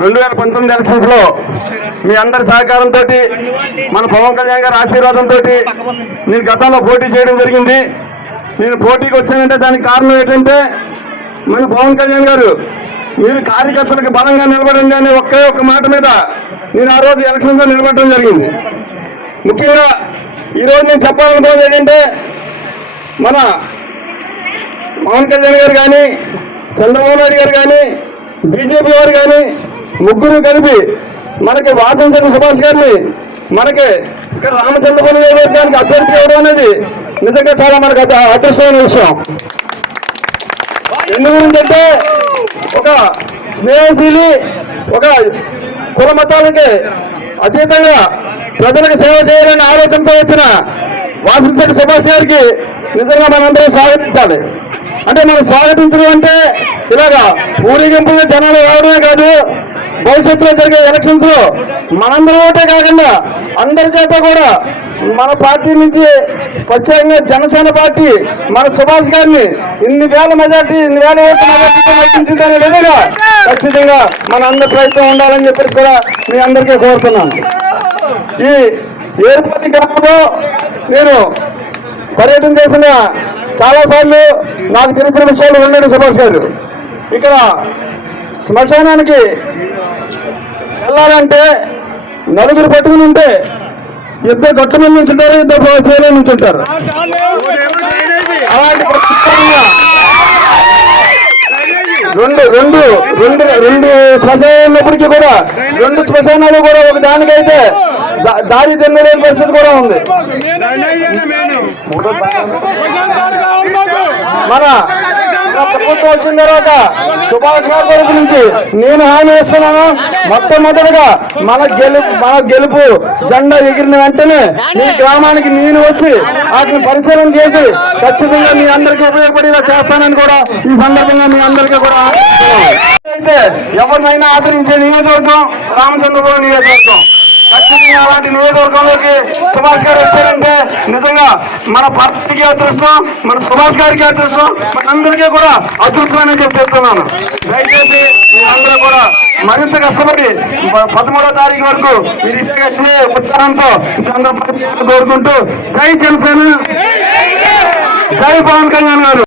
2019 elections లో మీ అందరి సహకారంతో, మన పవన్ కళ్యాణ్ గారి ఆశీర్వాదంతో నేను గతంలో పోటీ చేయడం జరిగింది. నేను పోటీకి వచ్చానంటే దానికి కారణం ఏంటంటే, మన పవన్ కళ్యాణ్ గారు మీరు కార్యకర్తలకు బలంగా నిలబడండి అనే ఒక్క మాట మీద నేను ఆ రోజు ఎలక్షన్లో నిలబడడం జరిగింది. ముఖ్యంగా ఈరోజు నేను చెప్పాలనుకున్నది ఏంటంటే, మన పవన్ కళ్యాణ్ గారు కానీ, చంద్రబాబు నాయుడు గారు కానీ, బీజేపీ వారు కానీ ముగ్గురు కలిపి మనకి వాసంశెట్టి సుభాష్ గారిని మనకి ఇక్కడ రామచంద్రపురం నియోజకవర్గానికి అభ్యర్థి ఇవ్వడం అనేది నిజంగా చాలా మనకు అదృష్టమైన విషయం. ఎందుకంటే ఒక స్నేహశీలి, ఒక కుల మతాలకి అతీతంగా ప్రజలకు సేవ చేయాలనే ఆలోచనతో వచ్చిన వాసంశెట్టి సుభాష్ గారికి నిజంగా మనందరూ స్వాగతించాలి. అంటే మనం స్వాగతించడం అంటే ఇలాగా ఊరేగింపుగా జనాలు రావడమే కాదు, భవిష్యత్తులో జరిగే ఎలక్షన్స్ లో మనందరూ ఒకటే కాకుండా అందరి చేత కూడా మన పార్టీ నుంచి ప్రత్యేకంగా జనసేన పార్టీ మన సుభాష్ గారిని ఇన్ని వేల ఓట్ల మెజార్టీతో నటించిందనే విధంగా ఖచ్చితంగా మన అందరి ప్రయత్నం ఉండాలని చెప్పేసి కూడా మీ అందరికీ కోరుతున్నాను. ఈ ఏర్పల్లి గ్రామంలో నేను పర్యటన చేసిన చాలాసార్లు నాకు తెలిసిన విషయాలు ఉన్నాడు సుభాష్ గారు. ఇక్కడ శ్మశానానికి వెళ్ళాలంటే నలుగురు పట్టుకుని ఉంటే ఇద్దరు గట్ల మీద నుంచుంటారు, ఇద్దరు చేలో నుంచుంటారు. అలాంటి రెండు శ్మశానాలు ఉన్నప్పటికీ కూడా రెండు శ్మశానాలు కూడా ఒక దానికైతే దారి తెల్లలేని పరిస్థితి కూడా ఉంది. మన ప్రభుత్వం వచ్చిన తర్వాత సుభాష్ గారి తరఫు నుంచి నేను హామీ ఇస్తున్నాను, మొట్టమొదటిగా మన గెలుపు జెండా ఎగిరిన వెంటనే మీ గ్రామానికి నేను వచ్చి వాటిని పరిశీలన చేసి ఖచ్చితంగా మీ అందరికీ ఉపయోగపడేలా చేస్తానని కూడా ఈ సందర్భంగా మీ అందరికీ కూడా అయితే ఎవరినైనా ఆదరించే నియోజకవర్గం రామచంద్రపురం నియోజకవర్గం. ఖచ్చితంగా అలాంటి నియోజకవర్గంలోకి సుభాష్ గారు వచ్చారంటే నిజంగా మన పార్టీకి అదృష్టం, మన సుభాష్ గారికి అదృష్టం, మనందరికీ కూడా అదృష్టం అని చెప్తున్నాను. దయచేసి మీరందరూ కూడా మరింత కష్టపడి 13వ తారీఖు వరకు మీరు ఇదే ఉత్సాహంతో కోరుకుంటూ జై జనసేన, జై పవన్ కళ్యాణ్ గారు.